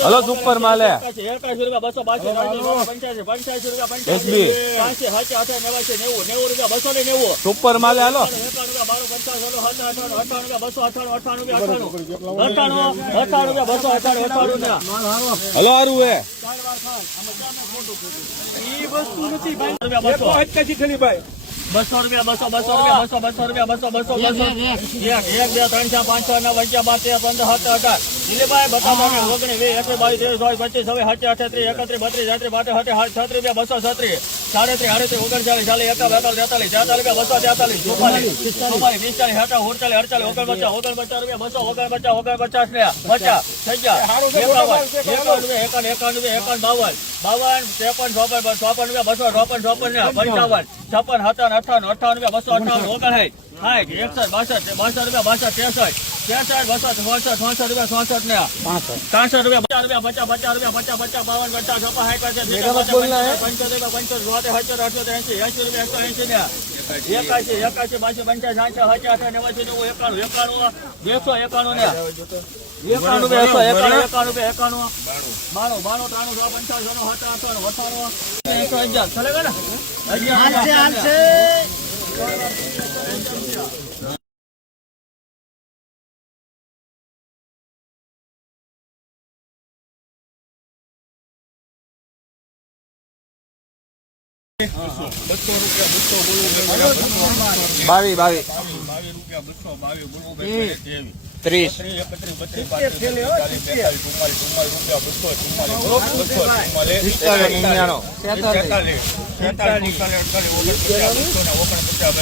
Hello, super માલે. બસો રૂપિયા super માલે હાલો. Hello રૂપિયા હે. સત્તર અઠાણું અઠાણું રૂપિયા બસો રૂપિયા રૂપિયા બસો બસો રૂપિયા બસો બસો રૂપિયા બસો બસો બસો બસો બસો એક એક બે ત્રણ ચાર પાંચ છ નવ અગિયાર બાર તેર પંદર સત્તર અઢાર દિલીપભાઈ બતાવો ઓગણીસ વીસ એકવીસ બાવીસ ત્રેવીસ ચોવીસ પચીસ હવે સાચી અઠત્રીસ એકત્રીસ બત્રીસ હટે છત્રીસ રૂપિયા બસો છત્રીસ સાડત્રીસ આડત્રીસ ઓગણચાલીસ ચાલીસ એકા બેતાલીસ તેતાલીસ રૂપિયા બસો તેતાલીસ ચુમ્માલીસ ચુમ્માલીસ પિસ્તાલીસ સાઠા ઓગણચાલીસ અડચાલીસ ઓગણ પચાસ રૂપિયા બસો ઓગણપચાસ ઓગણપચાસ ને પચાસ થઈ ગયા એકાવન એકાવન રૂપિયા એકાવન એકાવન રૂપિયા એકાવન બાવન બાવન, ત્રેપન, ચોપન ચોપન રૂપિયા, બસો, ચોપન ચોપન પંચાવન, છપ્પન સત્તાવન અઠાવન અઠાવન રૂપિયા, બસો અઠાવન ઓગણસાઠ, સાઠ, એકસઠ, બાસઠ બાસઠ રૂપિયા, બાસઠ, ત્રેસઠ ત્રેસઠ બસો ચોસઠ ચોસઠ રૂપિયા ચોસઠ ને. ત્રણસો રૂપિયા રૂપિયા પચાસ પચાસ રૂપિયા પચાસ પચાસ બાવન પચાસ છપ્પન સાઠ પચાસ પંચોતેર રૂપિયા પંચોતેર બોતેર સત્તર અઠ્યોતેર એસી એસી રૂપિયા એકસો એસી ને. એકાશી એકાશી બાસી પંચાસ સાઠ હજાર નેવાસી નેવું એકાણું એકાણું બેસો એકાણું ને. એકાણું બેસો એકાણું એકાણું એકાણું. બાણું બાણું ત્રાણું સો પંચાવન સો સત્તર અઠાણું અઠાણું એકસો અગિયાર. ચાલે ને? અગિયાર. બાવી બાવી. ત્રીસ.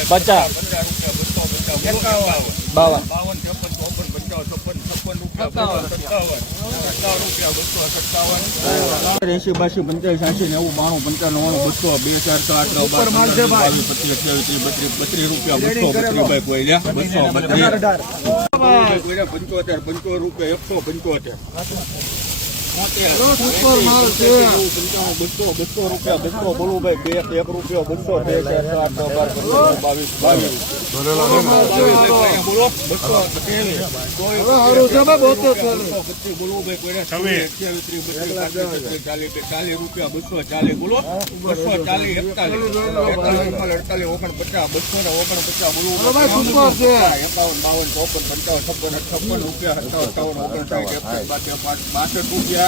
પચાસ. બાવન બાવન. છપ્પન રૂપિયા એસી બાસી પંચાવીસ એસી નેવું બાણું પંચાવન નવ્વાણું બસો બે ચાર સાત નવ બાવીસ પચીસ અઠ્યાવીસ ત્રીસ બત્રીસ બત્રીસ રૂપિયા બસો બત્રીસ બાઈક લ્યા બસો બત્રીસ પંચોતેર પંચોતેર રૂપિયા એકસો પંચોતેર બસો બસો રૂપિયા બસો બોલું ભાઈ બે એક બોલો બસો ચાલીસ એકતાલીસ અડતાલીસ ઓગણપચાસ બસો ને ઓગણપચાસ બોલો એકાવન બાવન ચોપન પંચાવન છપ્પન છપ્પન રૂપિયા અઠાવન ઓગણસાઠ પાંચ રૂપિયા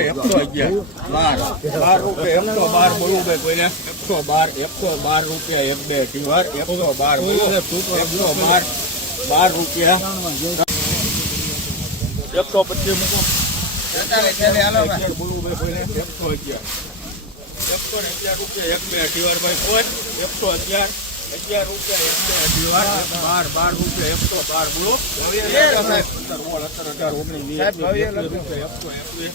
એકસો અગિયાર રૂપિયા એક બે ટીવાર એકસો પચીસ મૂકો બોલવું ભાઈ કોઈને એકસો અગિયાર એકસો અગિયાર એક બે ભાઈ કોઈ એકસો અગિયાર અગિયાર રૂપિયા બાર બાર રૂપિયા એકસો બાર બોલો. પંદર સોળ સત્તર અઢાર ઓગણીસ રૂપિયા એકસો એકવીસ